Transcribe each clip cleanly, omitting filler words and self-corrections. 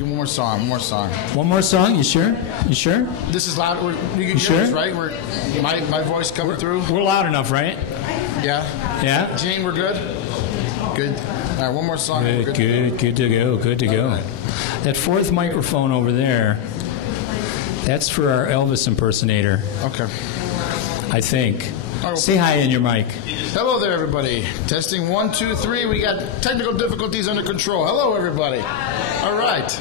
One more song. One more song. One more song. You sure? You sure? This is loud. You can sure? hear this, right? My voice coming through. We're loud enough, right? Yeah. Yeah. Gene, we're good. Good. All right. One more song. Good to go. Good to go. Right. That fourth microphone over there. That's for our Elvis impersonator. Okay. I think. Oh. Say hi in your mic. Hello there, everybody. Testing 1, 2, 3. We got technical difficulties under control. Hello, everybody. All right.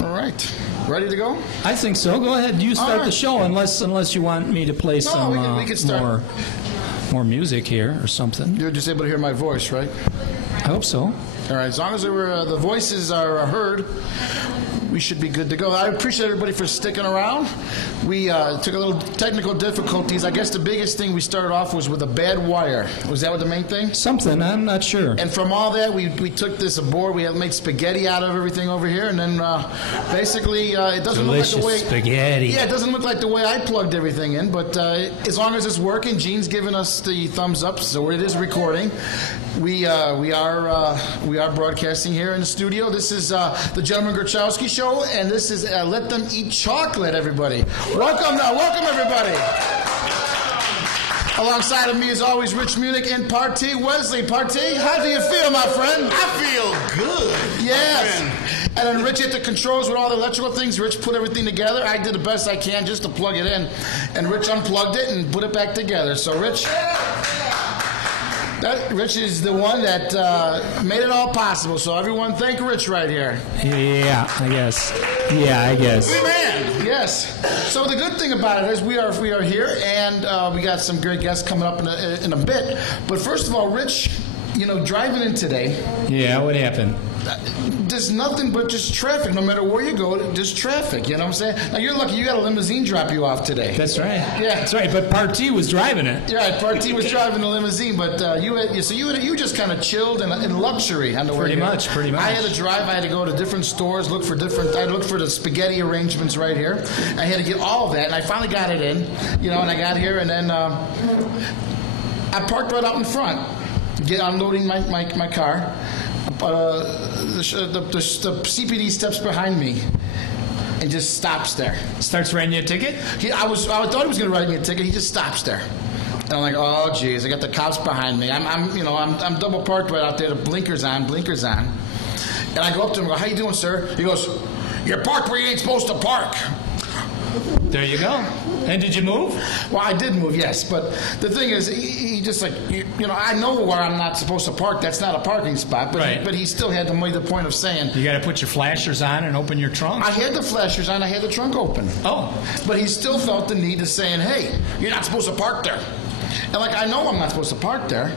All right. Ready to go? I think so. Go ahead. You start the show, unless you want me to play some we can start. more music here or something. You're just able to hear my voice, right? I hope so. All right. As long as the voices are heard, we should be good to go. I appreciate everybody for sticking around. We took a little technical difficulties. I guess the biggest thing we started off was with a bad wire. Was that what the main thing? Something. I'm not sure. And from all that, we took this aboard. We had made spaghetti out of everything over here, and then basically it doesn't Delicious look like the way spaghetti. Yeah, it doesn't look like the way I plugged everything in. But as long as it's working, Gene's giving us the thumbs up, so it is recording. We are broadcasting here in the studio. This is the Gentleman Grochowski Show, and this is Let Them Eat Chocolate, everybody. Welcome everybody. Alongside of me, as always, Rich Munnich and Partee. Wesley, Partee, how do you feel, my friend? I feel good. Yes. And then Rich hit the controls with all the electrical things. Rich put everything together. I did the best I can just to plug it in. And Rich unplugged it and put it back together. So, Rich... Rich is the one that made it all possible. So everyone thank Rich right here. Yeah, I guess. Yeah, I guess. Man, yes. So the good thing about it is we are here, and we got some great guests coming up in a bit. But first of all, Rich, driving in today. Yeah, what happened? There's nothing but just traffic. No matter where you go, just traffic. You know what I'm saying? Now, you're lucky you got a limousine drop you off today. That's right. Yeah. That's right. But Partee was driving it. Yeah, Partee was driving the limousine, but you just kind of chilled in luxury on the way here. Pretty much. I had to drive. I had to go to different stores, look for I looked for the spaghetti arrangements right here. I had to get all of that, and I finally got it in, and I got here, and then I parked right out in front, unloading my car. The CPD steps behind me and just stops there. Starts writing you a ticket? I thought he was going to write me a ticket. He just stops there. And I'm like, oh, geez, I got the cops behind me. I'm double parked right out there. The blinkers on. And I go up to him and go, how you doing, sir? He goes, you're parked where you ain't supposed to park. There you go. And did you move? Well, I did move, yes. But the thing is, he just like, I know where I'm not supposed to park. That's not a parking spot. But, right. But he still had to make the point of saying. You got to put your flashers on and open your trunk? I had the flashers on. I had the trunk open. Oh. But he still felt the need of saying, hey, you're not supposed to park there. And I know I'm not supposed to park there.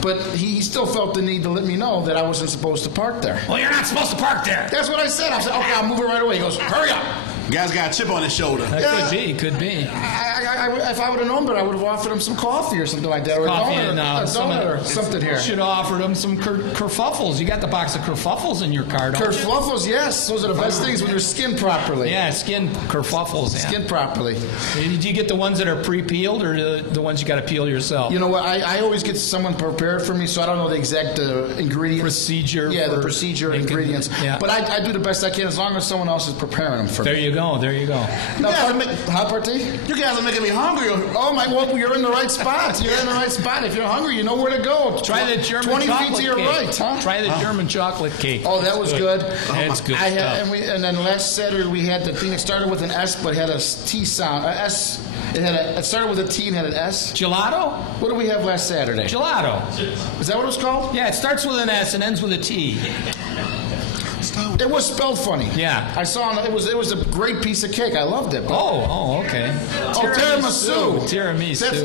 But he still felt the need to let me know that I wasn't supposed to park there. Well, you're not supposed to park there. That's what I said. I said, okay, I'll move it right away. He goes, hurry up. Guy's got a chip on his shoulder. That could be. If I would have known better, I would have offered him some coffee or something like that. Or Coffee a donut or something here. Should have offered him some kerfuffles. You got the box of kerfuffles in your car, don't you? Kerfuffles, yes. Those are the best things when they're skinned properly. Yeah, skinned kerfuffles. Yeah. Skinned properly. Did you get the ones that are pre-peeled or the ones you got to peel yourself? You know what? I always get someone prepared for me, so I don't know the exact ingredients. Procedure. Yeah, the procedure, ingredients. Yeah. But I do the best I can as long as someone else is preparing them for me. There you go. Now, Partee? You guys are making me hungry. Oh, my, well, you're in the right spot. You're in the right spot. If you're hungry, you know where to go. Try the German 20 chocolate feet to your cake. right, huh? Try the German chocolate cake. Oh, that was good. That's good stuff. And then last Saturday we had the thing that started with an S but had a T sound. S. It started with a T and had an S. Gelato? What did we have last Saturday? Gelato. Is that what it was called? Yeah, it starts with an S and ends with a T. It was spelled funny. Yeah. I saw it. It was a great piece of cake. I loved it. Oh, okay. Tiramisu.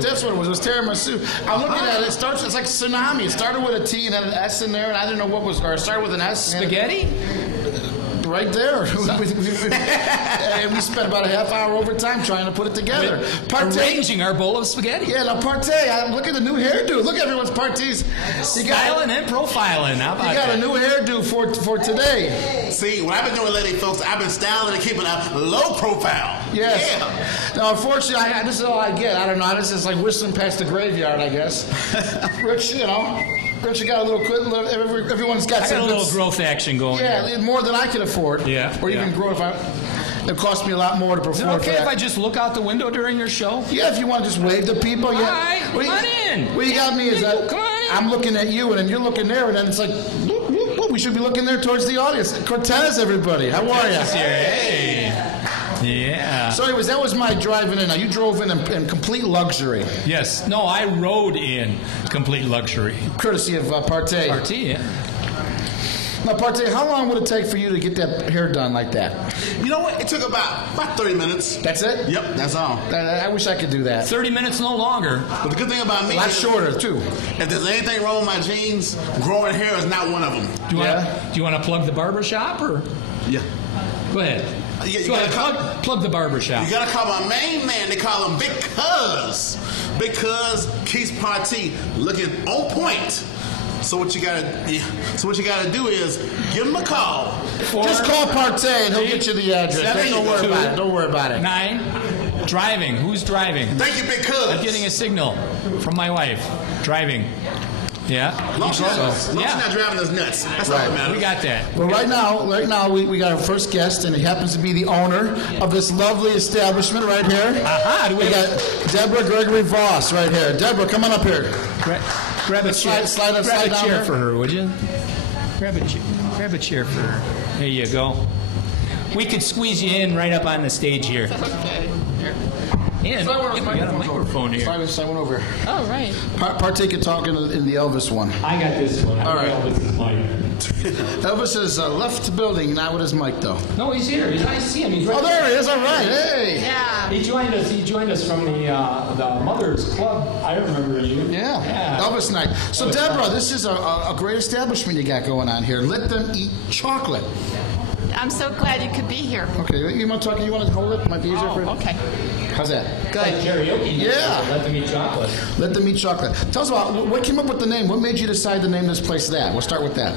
That's what it was. It was tiramisu. I'm looking at it. It's like tsunami. It started with a T and had an S in there, and I didn't know what was. Or it started with an S. Spaghetti? Right there. And we spent about a half hour overtime trying to put it together. Arranging our bowl of spaghetti. Yeah, now Partee, look at the new hairdo. Look at everyone's Partees. Styling and profiling. How about you got a new hairdo for today. See, what I've been doing lately, folks, I've been styling and keeping a low profile. Yes. Yeah. Now, unfortunately, this is all I get. I don't know. This is like whistling past the graveyard, I guess. Rich, Don't you got a little quit? Everyone's got I some got a little good- growth action going. Yeah, here. more than I can afford. Yeah, Or even yeah. grow if I. It costs me a lot more to Is it perform. okay if I just look out the window during your show? Yeah, if you want to just wave to people. Yeah. All right, come on in. What you got me is that Come on in. I'm looking at you, and then you're looking there, and then it's like, whoop, whoop, whoop. We should be looking there towards the audience. Cortez, everybody. How are you? Hey. Yeah. So anyways, that was my driving in. Now, you drove in complete luxury, Yes. No, I rode in complete luxury. courtesy of Partee. Partee, yeah. Now, Partee, how long would it take for you to get that hair done like that? You know what? It took about 30 minutes. That's it? Yep, that's all. I wish I could do that. 30 minutes, no longer. But the good thing about me A lot is, shorter, too. if there's anything wrong with my jeans, growing hair is not one of them. Do you Yeah. want to plug the barber shop or Yeah. go ahead? Yeah, you Go ahead, gotta plug the barber shop. You gotta call my main man. They call him Big Cuz. Big Cuz keeps Partee looking on point. So what you gotta do is give him a call. Just call Partee, and he'll get you the address. Don't worry about it. Don't worry about it. 9. Driving. Who's driving? Thank you, Big Cuz. I'm getting a signal from my wife. Driving. Yeah. Long as she's Yeah. not driving us nuts. That's all Right. that matters. We got that. Well, right now we got our first guest, and he happens to be the owner of this lovely establishment right here. Aha. Do We got Debra Gregory-Voss right here. Debra, come on up here. Grab a chair. slide Grab down a chair there. for her, would you? Grab a chair for her. There you go. We could squeeze you in right up on the stage here. Okay. And we got a microphone here. Slide one over here. Oh, right. Partee can talk in the Elvis one. I got this one. All right. Elvis's mic. Elvis has left the building, not with his mic, though. No, he's here. I see him. He's right Oh, there he is. All right. Hey. Yeah. He joined us from the Mothers Club. I remember you. Yeah. Elvis night. So, Elvis Debra, night. this is a great establishment you got going on here. Let them eat chocolate. I'm so glad you could be here. Okay, you want to talk? You want to hold it? Might be easier for you. Oh, okay. How's that? Good. Karaoke. Yeah. Let them eat chocolate. Let them eat chocolate. Tell us about what came up with the name. What made you decide to name this place that? We'll start with that.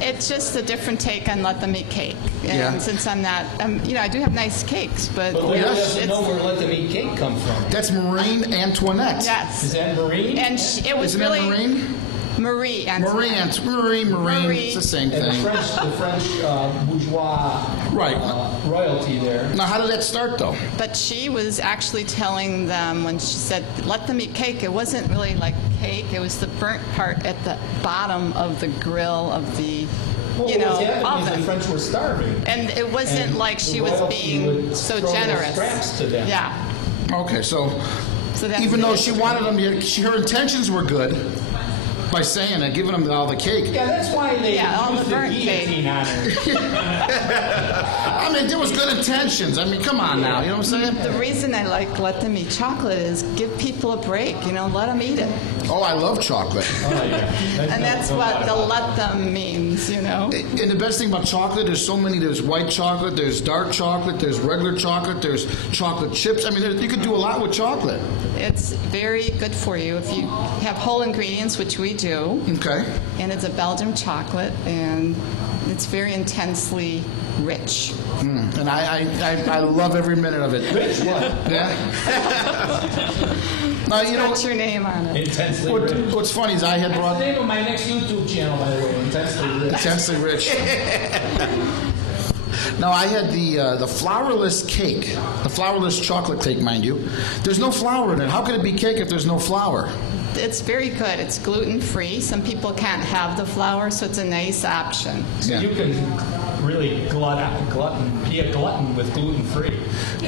It's just a different take on Let Them Eat Cake. And Yeah. since I'm not, I do have nice cakes, but But Larry yes. doesn't know where Let Them Eat Cake come from. That's Maureen Antoinette. Is yes. that Marine? And it was Isn't really that Maureen? Marie. Maureen. Marie. It's the same And thing. the French bourgeois Right. royalty there. Now, how did that start, though? But she was actually telling them when she said, let them eat cake, it wasn't really like cake. It was the burnt part at the bottom of the grill of the, What was happening is the oven. French were starving. And it wasn't And like the she was royalty being would so throw those generous. scraps to them. Yeah. Okay, so So that's even though it. she wanted them, her intentions were good by saying that, giving them all the cake. Yeah, that's why they all used the the burnt cake. guillotine on her. I mean, there was good intentions. I mean, come on now, you know what I'm saying? The reason I like Let Them Eat Chocolate is give people a break, let them eat it. Oh, I love chocolate. And that's what the let them means, And the best thing about chocolate, there's so many. There's white chocolate, there's dark chocolate, there's regular chocolate, there's chocolate chips. I mean, you could do a lot with chocolate. It's very good for you if you have whole ingredients, which we do. Okay. And it's a Belgian chocolate, and it's very intensely rich. And I love every minute of it. Rich what? Yeah. Now, you know, What's your name on it? Intensely rich. what's funny is I had That's the brought name of my next YouTube channel, by the way. Intensely rich. intensely rich. Now, I had the flourless cake, the flourless chocolate cake, mind you. There's no flour in it. How could it be cake if there's no flour? It's very good. It's gluten-free. Some people can't have the flour, so it's a nice option. Yeah. You can really be a glutton with gluten-free.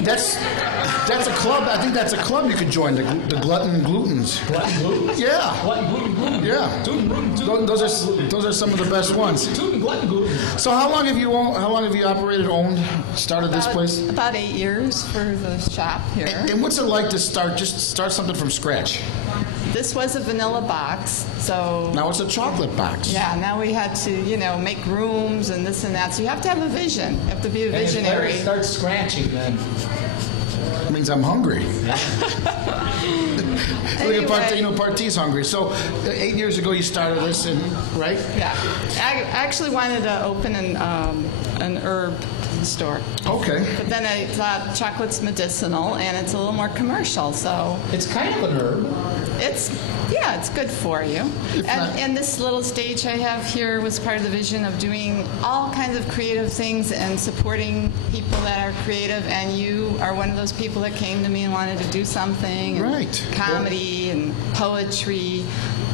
That's a club. I think that's a club you could join, the Glutton Glutens. Glutton gluten? Yeah. Glutton gluten gluten. Yeah. Gluten gluten gluten. Those are some of the best ones. Gluten glutton gluten. So how long have you started this place? About 8 years for the shop here. And what's it like to start something from scratch? This was a vanilla box, so Now it's a chocolate box. yeah, now we had to, make rooms and this and that. So you have to have a vision. You have to be a And if visionary. Larry starts scratching, then It means I'm hungry. Look at Partee, Anyway. Partee's hungry. So 8 years ago you started this, right? Yeah, I actually wanted to open an herb store, Okay. but then I thought chocolate's medicinal and it's a little more commercial. So it's kind of an herb. It's good for you. And this little stage I have here was part of the vision of doing all kinds of creative things and supporting people that are creative. And you are one of those people that came to me and wanted to do something. Right. Comedy and poetry.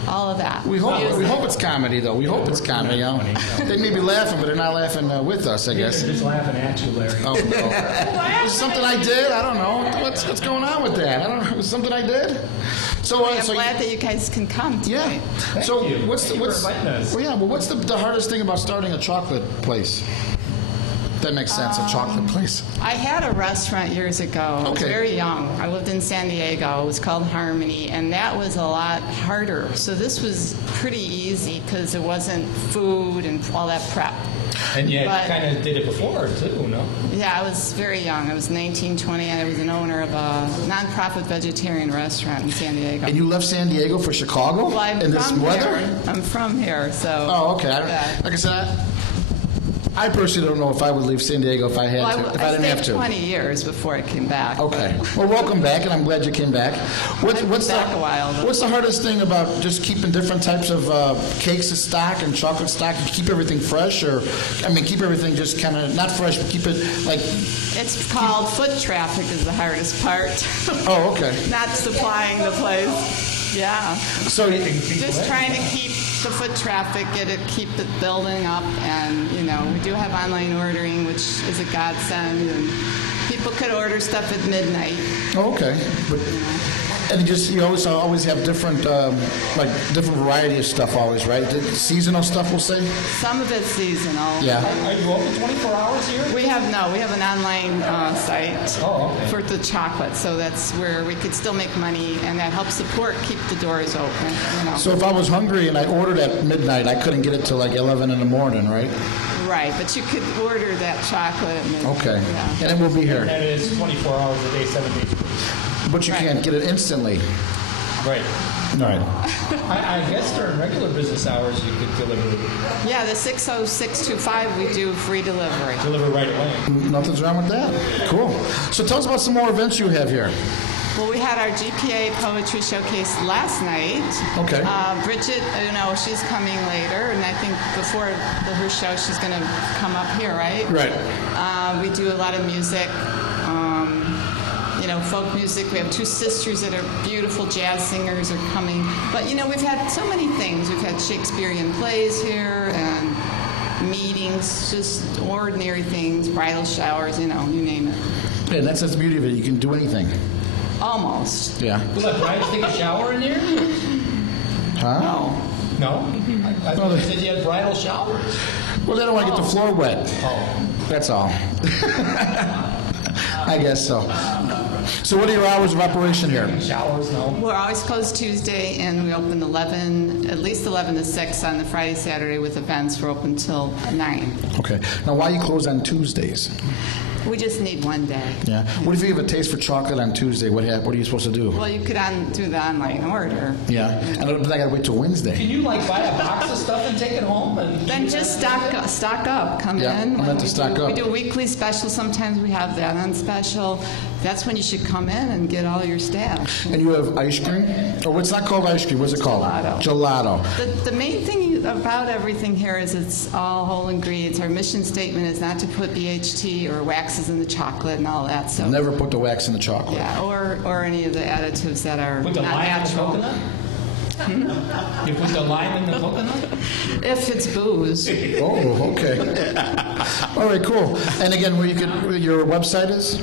All of that. We hope it's comedy, though. We hope it's comedy. You know? They may be laughing, but they're not laughing with us, I guess. They're just laughing at you, Larry. Oh, no. Is something I did? I don't know. What's going on with that? I don't know. Was something I did? So, I'm glad that you guys can come tonight. Yeah. So what's inviting us. Well, yeah. Well, what's the hardest thing about starting a chocolate place? That makes sense. A chocolate place. I had a restaurant years ago. I was very young. I lived in San Diego. It was called Harmony, and that was a lot harder. So this was pretty easy because it wasn't food and all that prep. And you kind of did it before, too, no? Yeah, I was very young. I was 19, 20, and I was an owner of a nonprofit vegetarian restaurant in San Diego. And you left San Diego for Chicago? Well, I'm in this from weather? here. I'm from here, so... Oh, okay. Like I said, I personally don't know if I would leave San Diego if I had to. If I didn't have to. stayed 20 years before I came back. Okay. Well, welcome back, and I'm glad you came back. What's back a while, though. What's the hardest thing about just keeping different types of cakes in stock and chocolate stock? You keep everything fresh, or keep everything just kind of not fresh, but keep it like. It's called foot traffic is the hardest part. Oh, okay. Not supplying the place. Yeah. So just trying to keep the foot traffic, keep it building up, and we do have online ordering, which is a godsend, and people could order stuff at midnight. Oh, okay. And you always have different different variety of stuff always, right? Seasonal stuff, we'll say. Some of it's seasonal. Yeah. Are you open 24 hours here? We have an online site for the chocolate, so that's where we could still make money, and that helps keep the doors open. So if I was hungry and I ordered at midnight, I couldn't get it till like 11 in the morning, right? Right, but you could order that chocolate at midnight. Okay. Yeah. And it will be here. And it is 24 hours a day, 7 days a week. But you can't get it instantly. Right. All right. I guess during regular business hours you could deliver. Yeah, the 60625 we do free delivery. Deliver right away. Nothing's wrong with that. Cool. So tell us about some more events you have here. Well, we had our GPA Poetry Showcase last night. Okay. Bridget, she's coming later, and I think before her show she's going to come up here, right? Right. We do a lot of music. Folk music. We have two sisters that are beautiful jazz singers are coming. But, we've had so many things. We've had Shakespearean plays here and meetings, just ordinary things, bridal showers, you name it. Yeah, and that's the beauty of it. You can do anything. Almost. Yeah. Will let brides take a shower in here? Huh? No? I thought you said you had bridal showers. Well, they don't want to get the floor wet. Oh. That's all. I guess so. So what are your hours of operation here? Showers, no. We're always closed Tuesday, and we open at least 11 to 6 on the Friday, Saturday with events. We're open till 9. Okay. Now, why you close on Tuesdays? We just need one day. Yeah. What if you have a taste for chocolate on Tuesday? What are you supposed to do? Well, you could do the online order. Yeah. And then I got to wait till Wednesday. Can you buy a box of stuff and take it home? Then just stock up. Come in. I meant to stock up. We do weekly specials. Sometimes we have that on special. That's when you should come in and get all your stash. And you have ice cream? Oh, it's not called ice cream. What's it called? Gelato. The main thing about everything here is it's all whole ingredients. Our mission statement is not to put BHT or waxes in the chocolate and all that. So never put the wax in the chocolate. Yeah, or any of the additives that are put the not lime natural. In the coconut? You put the lime in the coconut? If it's booze. Oh, okay. All right, cool. And again, your website is?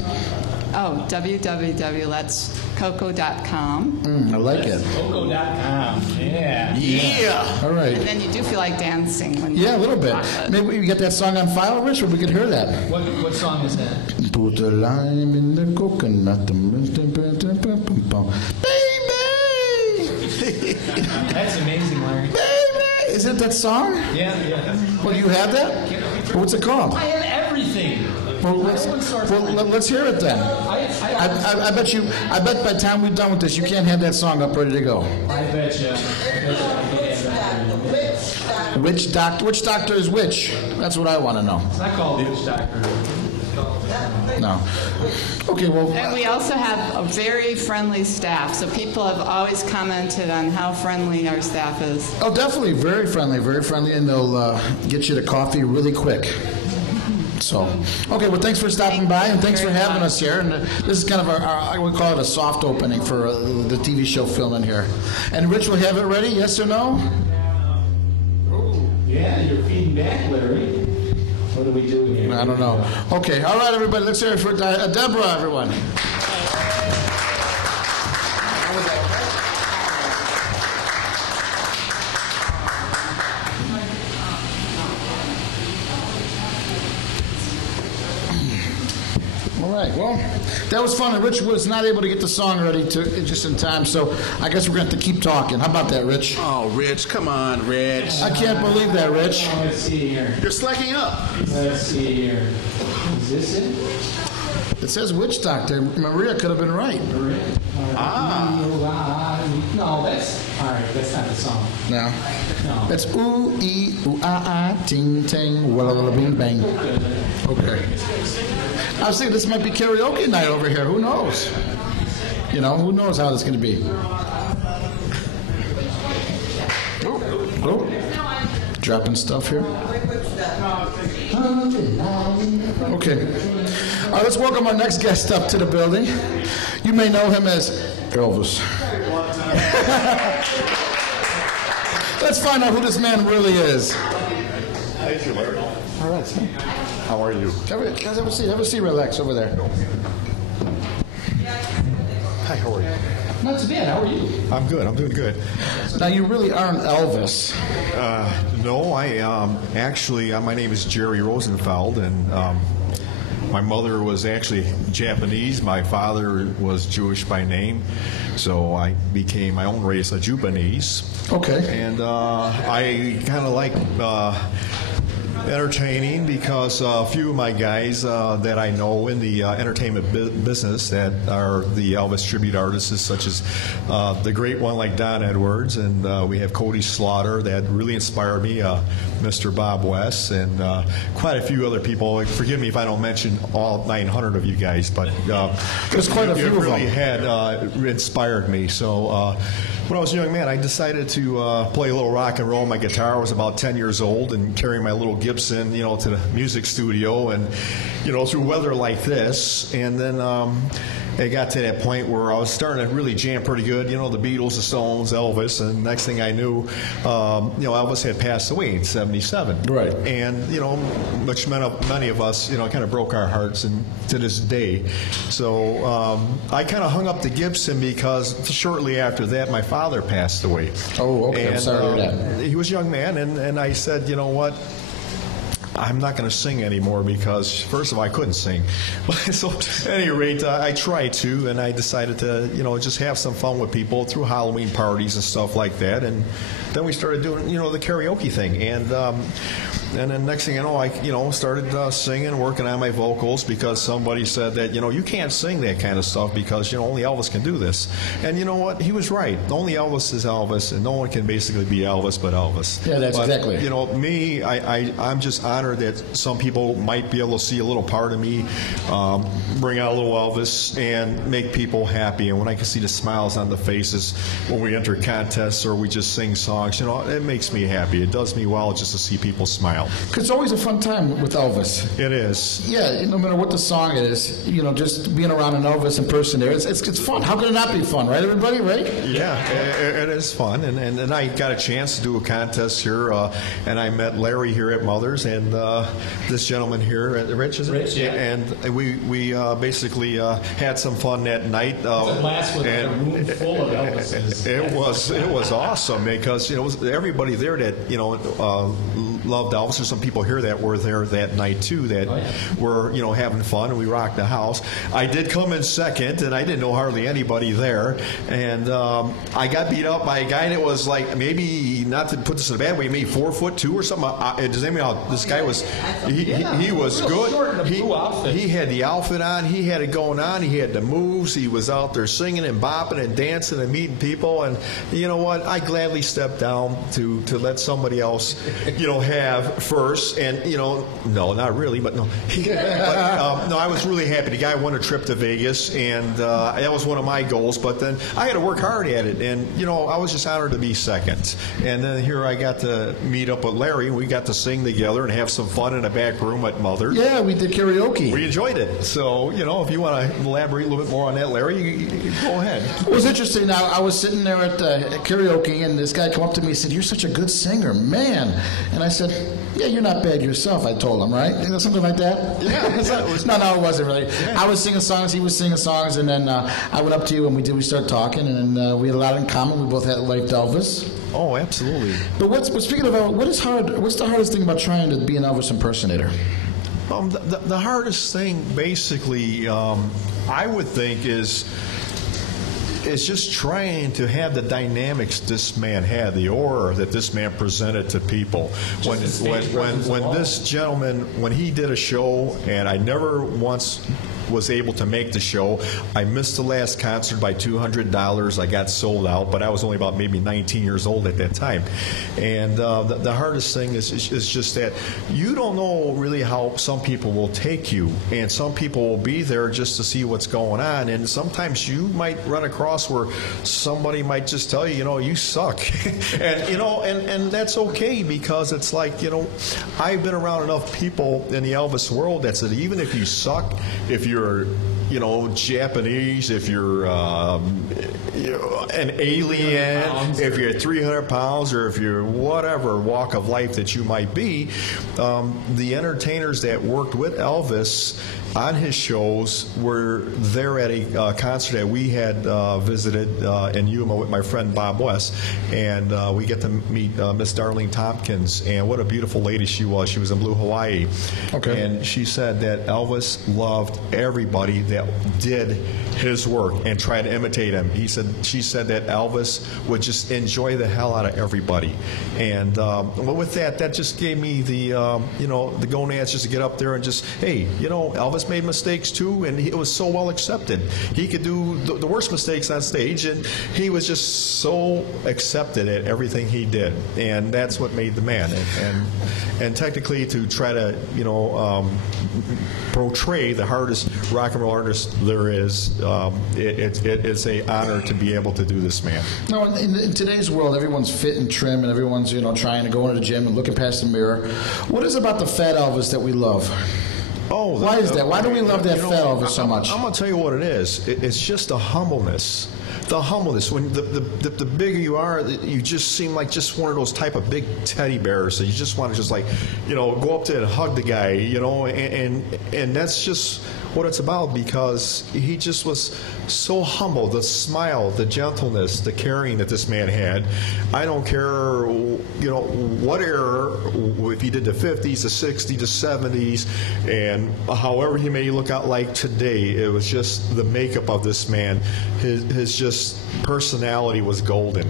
Oh, www.letscoco.com. I like it. Coco.com. Yeah. Yeah. All right. And then you do feel like dancing. When a little bit. Maybe we get that song on file, Rich, or we could hear that. What song is that? Put the lime in the coconut. Baby! That's amazing, Larry. Baby! Is it that song? Yeah. Well, you have that? What's it called? I have everything. Well, let's hear it then. I bet by the time we're done with this, you can't have that song up ready to go. I bet you. Which doctor is which? That's what I want to know. It's not called Witch Doctor. No. Okay, well, And we also have a very friendly staff, so people have always commented on how friendly our staff is. oh, definitely very friendly, and they'll get you the coffee really quick. So, okay, well, thanks for stopping by, and thanks for having us here. And this is kind of our I would call it a soft opening for the TV show filming here. And Rich will have it ready, yes or no? Oh, yeah, you're feeding back, Larry. What are we doing here? I don't know. Okay, all right, everybody, let's hear it for Debra, everyone. All right, well, that was fun. And Rich was not able to get the song ready just in time, so I guess we're going to have to keep talking. How about that, Rich? Oh, Rich, come on, Rich. I can't believe that, Rich. Let's see here. You're slacking up. Let's see here. Is this it? It says Witch Doctor. Maria could have been right. No, that's all right. That's not the song. No. No. It's ooh, ee, ooh, ah, ah, ting, ting, walla, walla, bing, bang. Okay. I was thinking this might be karaoke night over here. Who knows? You know, who knows how this is going to be? Oh, dropping stuff here. Okay. All right, let's welcome our next guest up to the building. You may know him as Elvis. Let's find out who this man really is. Hi, Larry. All right, sir. How are you? Have a seat. Have a seat. Relax over there. Hi, how are you? Not too bad. How are you? I'm good. I'm doing good. Now, you really aren't Elvis. No, I actually, my name is Jerry Rosenfeld, and my mother was actually Japanese. My father was Jewish by name, so I became my own race, a Japanese. Okay. And I kind of like entertaining because a few of my guys that I know in the entertainment business that are the Elvis tribute artists, such as the great one like Don Edwards, and we have Cody Slaughter that really inspired me, Mr. Bob West, and quite a few other people. Forgive me if I don't mention all 900 of you guys, but there's quite a few of them. It really had inspired me. So when I was a young man, I decided to play a little rock and roll on my guitar. I was about 10 years old and carrying my little Gibson, to the music studio, and through weather like this. And then it got to that point where I was starting to really jam pretty good. The Beatles, the Stones, Elvis, and next thing I knew, Elvis had passed away in '77. Right. And which many of us, kind of broke our hearts, and to this day. So I kind of hung up the Gibson because shortly after that, my father passed away. Oh, okay. And, I'm sorry to hear that. He was a young man, and I said, you know what? I'm not going to sing anymore because, first of all, I couldn't sing. So, at any rate, I tried to, and I decided to, just have some fun with people through Halloween parties and stuff like that. And then we started doing, the karaoke thing. And then next thing I know, I, started singing, working on my vocals because somebody said that, you can't sing that kind of stuff because, only Elvis can do this. And you know what? He was right. Only Elvis is Elvis, and no one can basically be Elvis but Elvis. Yeah, that's exactly. Me, I'm just honored that some people might be able to see a little part of me, bring out a little Elvis, and make people happy. And when I can see the smiles on the faces when we enter contests or we just sing songs, it makes me happy. It does me well just to see people smile. Because it's always a fun time with Elvis. It is. Yeah, no matter what the song is, just being around an Elvis impersonator, it's fun. How could it not be fun, right, everybody, right? Yeah, it is fun. And I got a chance to do a contest here, and I met Larry here at Mother's, and this gentleman here, Rich, is it? Rich, yeah. And we basically had some fun that night. It's a blast with a room full of Elvises. It was awesome because everybody there that loved Elvis. There's some people here that were there that night too that were having fun, and we rocked the house. I did come in second, and I didn't know hardly anybody there, and I got beat up by a guy that was like, maybe, not to put this in a bad way, maybe 4'2" or something. Does anybody know? This guy was he was good. He had the outfit on. He had it going on. He had the moves. He was out there singing and bopping and dancing and meeting people. And you know what? I gladly stepped down to let somebody else, have first, and no, not really, but no. No, I was really happy. The guy won a trip to Vegas, and that was one of my goals. But then I had to work hard at it, and I was just honored to be second. And then here I got to meet up with Larry, and we got to sing together and have some fun in the back room at Mother's. Yeah, we did karaoke. We enjoyed it. So if you want to elaborate a little bit more on that, Larry, you go ahead. It was interesting. Now I was sitting there at karaoke, and this guy came up to me and said, "You're such a good singer, man." And I said, "Yeah, you're not bad yourself." I told him, right? Something like that. Yeah. No, it wasn't really. Yeah. I was singing songs, he was singing songs, and then I went up to you and we started talking, and then we had a lot in common. We both liked Elvis. Oh, absolutely. But speaking of Elvis, what's the hardest thing about trying to be an Elvis impersonator? The hardest thing, basically, I would think is just trying to have the dynamics this man had, the aura that this man presented to people. When this gentleman, when he did a show, and I never once was able to make the show. I missed the last concert by $200. I got sold out, but I was only about maybe 19 years old at that time. And the hardest thing is just that you don't know really how some people will take you, and some people will be there just to see what's going on. And sometimes you might run across where somebody might just tell you, you suck, and that's okay, because it's like, I've been around enough people in the Elvis world that said even if you suck, if you're Japanese, if you're an alien, if you're 300 pounds, or if you're whatever walk of life that you might be, the entertainers that worked with Elvis on his shows were there at a concert that we had visited in Yuma with my friend Bob West, and we get to meet Miss Darlene Tompkins, and what a beautiful lady she was. She was in Blue Hawaii. Okay. And she said that Elvis loved everybody that did his work and tried to imitate him. She said that Elvis would just enjoy the hell out of everybody, and with that just gave me the the gonads just to get up there and just, hey, Elvis made mistakes too, and it was so well accepted. He could do the worst mistakes on stage, and he was just so accepted at everything he did, and that's what made the man. And technically, to try to portray the hardest rock and roll artist there is, it's an honor to be able to do this, man. No, in today's world, everyone's fit and trim, and everyone's trying to go into the gym and looking past the mirror. What is it about the fat Elvis that we love? Oh, why is that? Why do we love that fat Elvis so much? I'm going to tell you what it is. It's just the humbleness. The humbleness. When the bigger you are, you just seem like just one of those type of big teddy bears. So you just want to just go up to and hug the guy, and that's just what it's about, because he just was so humble. The smile, the gentleness, the caring that this man had. I don't care, what era, if he did the 50s, the 60s, the 70s, and however he may look out like today, it was just the makeup of this man. His just personality was golden.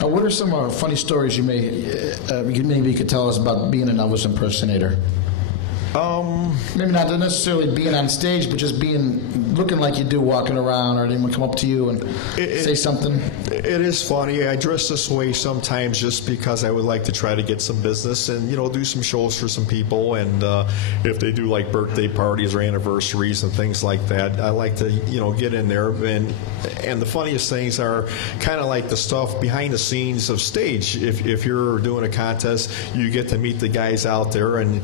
Now, what are some funny stories maybe you could tell us about being an Elvis impersonator? Maybe not necessarily being on stage, but just looking like you do, walking around, or anyone come up to you and say something. It is funny. I dress this way sometimes just because I would like to try to get some business and do some shows for some people. And if they do like birthday parties or anniversaries and things like that, I like to get in there. And the funniest things are kind of like the stuff behind the scenes of stage. If you're doing a contest, you get to meet the guys out there, and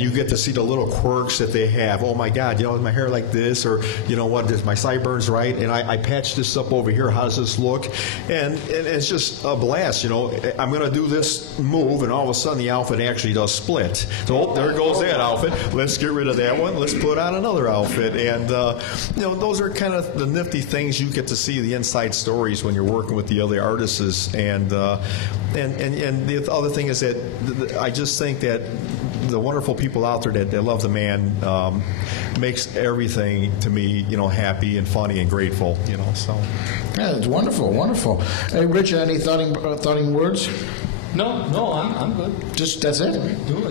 you get to see the little quirks that they have. Oh my God, is my hair like this? Or is my sideburns right? And I patched this up over here. How does this look? And it's just a blast. I'm going to do this move, and all of a sudden the outfit actually does split. So there goes that outfit. Let's get rid of that one. Let's put on another outfit. And those are kind of the nifty things. You get to see the inside stories when you're working with the other artists. And the other thing is that I just think that the wonderful people out there that love the man makes everything to me, happy and funny and grateful, so. Yeah, it's wonderful, wonderful. Hey, Richard, any thoughting words? No, I'm good. Just that's it.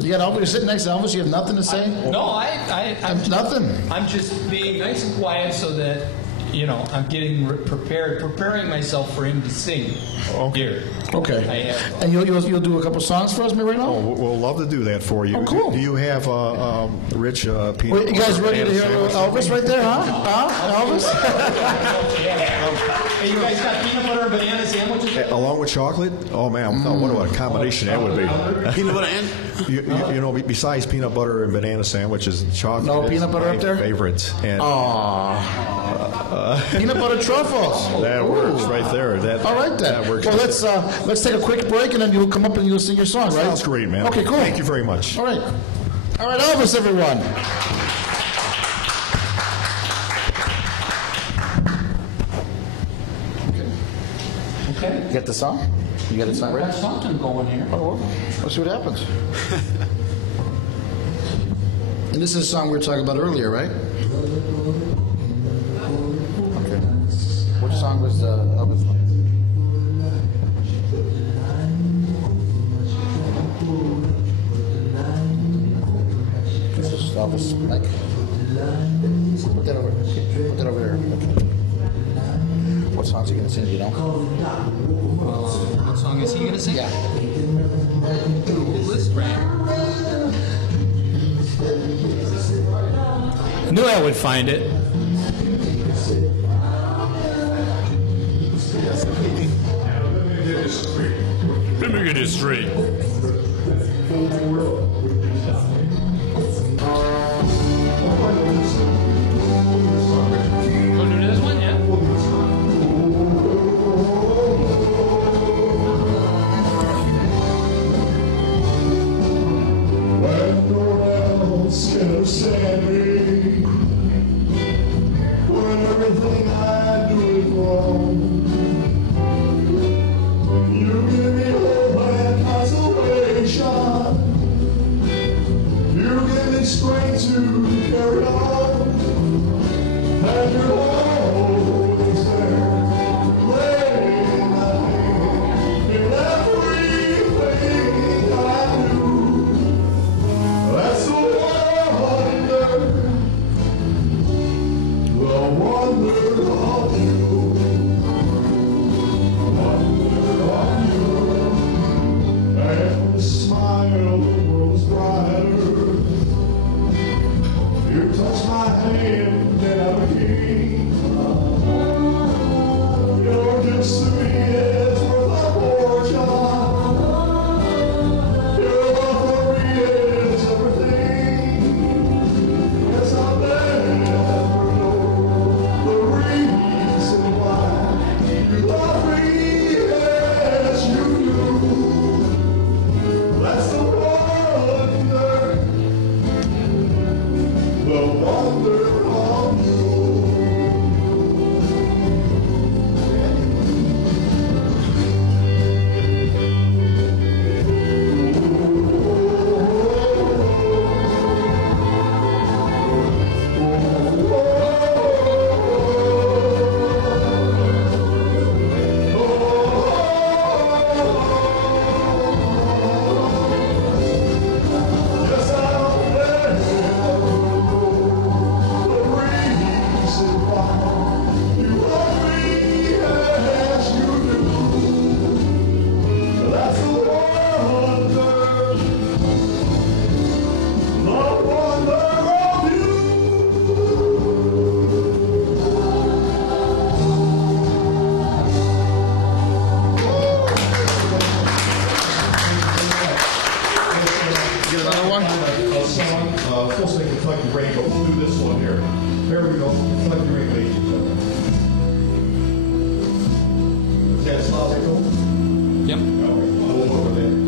You got Elvis. You're sitting next to Elvis. You have nothing to say? I'm nothing. I'm just being nice and quiet so that I'm getting preparing myself for him to sing here. Okay. I have. And you'll do a couple songs for us, maybe right now? Oh, we'll love to do that for you. Oh, cool. Do you have Rich peanut Wait, you guys butter ready to hear a little Elvis right there, huh? Elvis? Hey, you guys got peanut butter and banana sandwiches? Along with chocolate? Oh man, what a combination that would be. Peanut butter and Besides peanut butter and banana sandwiches, chocolate. No is peanut butter my up there? favorite. And Peanut butter truffles. that works right there. All right then. That works. Well, right let's take a quick break, and then you'll come up and you'll sing your song, right? Sounds great, man. Okay, cool. Thank you very much. All right, Elvis, everyone. Okay. Get the song? You got the song I got ready? something going here. Oh, well, let's see what happens. And this is a song we were talking about earlier, right? Okay. Which song was Elvis one? This is Elvis. Mike. Put that over. Put that over there. Okay. What songs are you gonna sing? You know? What song is he going to sing? Yeah. List right. I knew I would find it. Let me get it straight. Want to do this one, yeah? When no one else can understand me, when everything I do is wrong, you give me hope and consolation. You give me strength to carry on, and you're always there, laying my hand in everything I do. That's the wonder of you. Wonder of you. And the smile grows brighter. You touch my hand and I'm a king. Your gifts to me is worth a fortune. Your love for me is everything. Yes, I'll never know the reason why you love me as you do. That's the wonder of you. Yes, I'll never know the reason why you love me as you do. That's the wonder of you. Get another one? Supposed to make Kentucky Rainbow. We'll do this one here. There we go. Kentucky Rainbow. Is that Slavic? Yep. Over there.